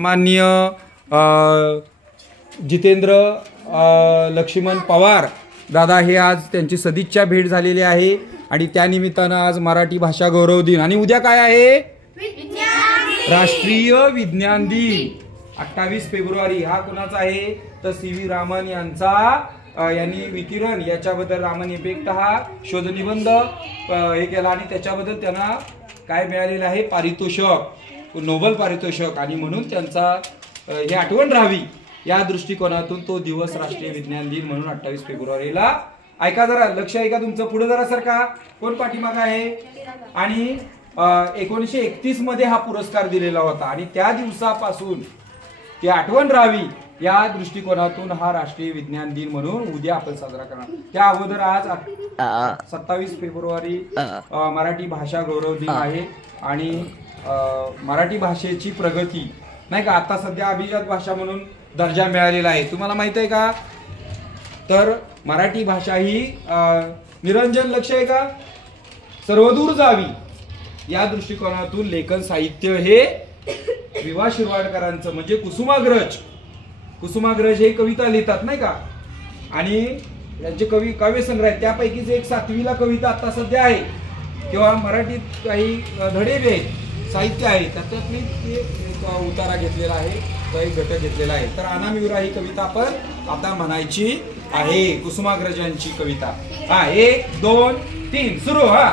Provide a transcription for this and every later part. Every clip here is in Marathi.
माननीय जितेंद्र लक्ष्मण पवार दादा हे आज त्यांची सदिच्छा भेट झालेली आहे आणि त्यानिमित्तानं आज मराठी भाषा गौरव दिन आणि उद्या काय आहे राष्ट्रीय विज्ञान दिन 28 फेब्रुवारी हा कोणाचा आहे तर सी.व्ही. रामन यांनी विकिरण याच्याबद्दल रामन इफेक्ट हा शोध निबंध हे केला आणि त्याच्याबद्दल त्यांना काय मिळालेलं आहे पारितोषिक नोबेल पारितोषिक आणि म्हणून त्यांचा हे आठवण राहावी या दृष्टिकोनातून तो दिवस राष्ट्रीय विज्ञान दिन म्हणून 28 फेब्रुवारीला ऐका जरा लक्ष ऐका तुमचं पुढे जरा सरका कोण पाठीमागं आहे आणि 1931 मध्ये हा पुरस्कार दिलेला होता आणि त्या दिवसापासून ती आठवण राहावी या दृष्टिकोनातून हा राष्ट्रीय विज्ञान दिन म्हणून उद्या आपण साजरा करणार त्या अगोदर आज 27 फेब्रुवारी मराठी भाषा गौरव दिन आहे आणि मराठी भाषेची प्रगती नाही का आता सध्या अभिजात भाषा म्हणून दर्जा मिळालेला आहे तुम्हाला माहित आहे का तर मराठी भाषा ही निरंजन लक्ष आहे का सर्वदूर जावी या दृष्टिकोनातून लेखन साहित्य हे विवा शिरवाडकरांचं म्हणजे कुसुमाग्रज हे कविता लिहितात नाही का आणि त्यांचे काव्य संग्रह आहेत त्यापैकीच एक 7वीला कविता आता सध्या आहे किंवा मराठीत काही धडे बी आहेत साहित्य आहे त्याच्यातली ते उतारा घेतलेला आहे तो एक घटक घेतलेला आहे तर अनामिविरा ही कविता आपण आता म्हणायची आहे कुसुमाग्रजांची कविता हा 1 2 3 सुरू हा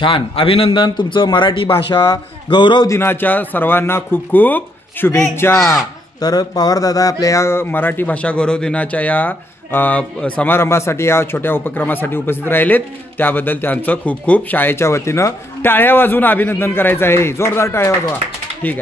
छान अभिनंदन तुमचं मराठी भाषा गौरव दिनाच्या सर्वांना खूप खूप शुभेच्छा तर पवार दादा आपल्या या मराठी भाषा गौरव दिनाच्या या समारंभासाठी या छोट्या उपक्रमासाठी उपस्थित राहिलेत त्याबद्दल त्यांचं खूप खूप शाळेच्या वतीनं टाळ्या वाजवून अभिनंदन करायचं आहे जोरदार टाळ्या वाजवा ठीक आहे